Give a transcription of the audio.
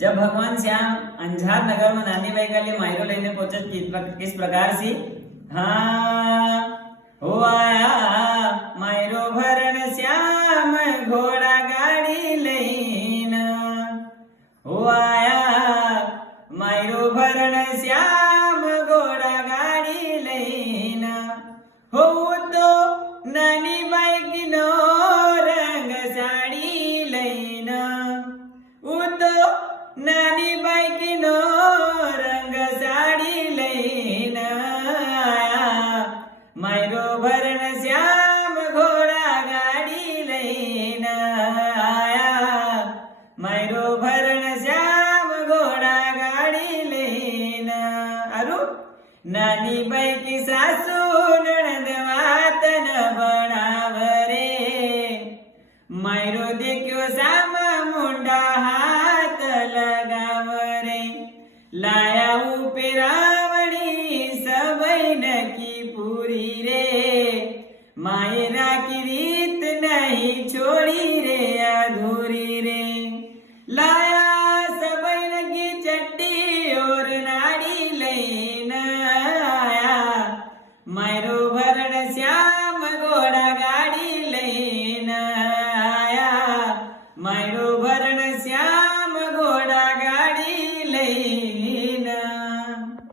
जब भगवान श्याम अंजार नगर में नानी बाई का लिए मायरो लेने पहुंचे किस प्रकार से हाँ हो आया मायरो भरण श्याम घोड़ा गाड़ी लेना हो आया मायरो भरण श्याम घोड़ा गाड़ी लेना हो तो नानी बाई की नो रंग साड़ी लेना तो नानी बाई की नो रंग साड़ी लेना मायरो भरण श्याम घोड़ा गाड़ी लेना आया मायरो भरण श्याम घोड़ा गाड़ी लेना अरु नानी बाई की सासू ननद वातन बनावरे मायरो देख्यो सामा मुंडा हाथ लगावरे लाया उपरावणी सबई नकी पूरी रे माये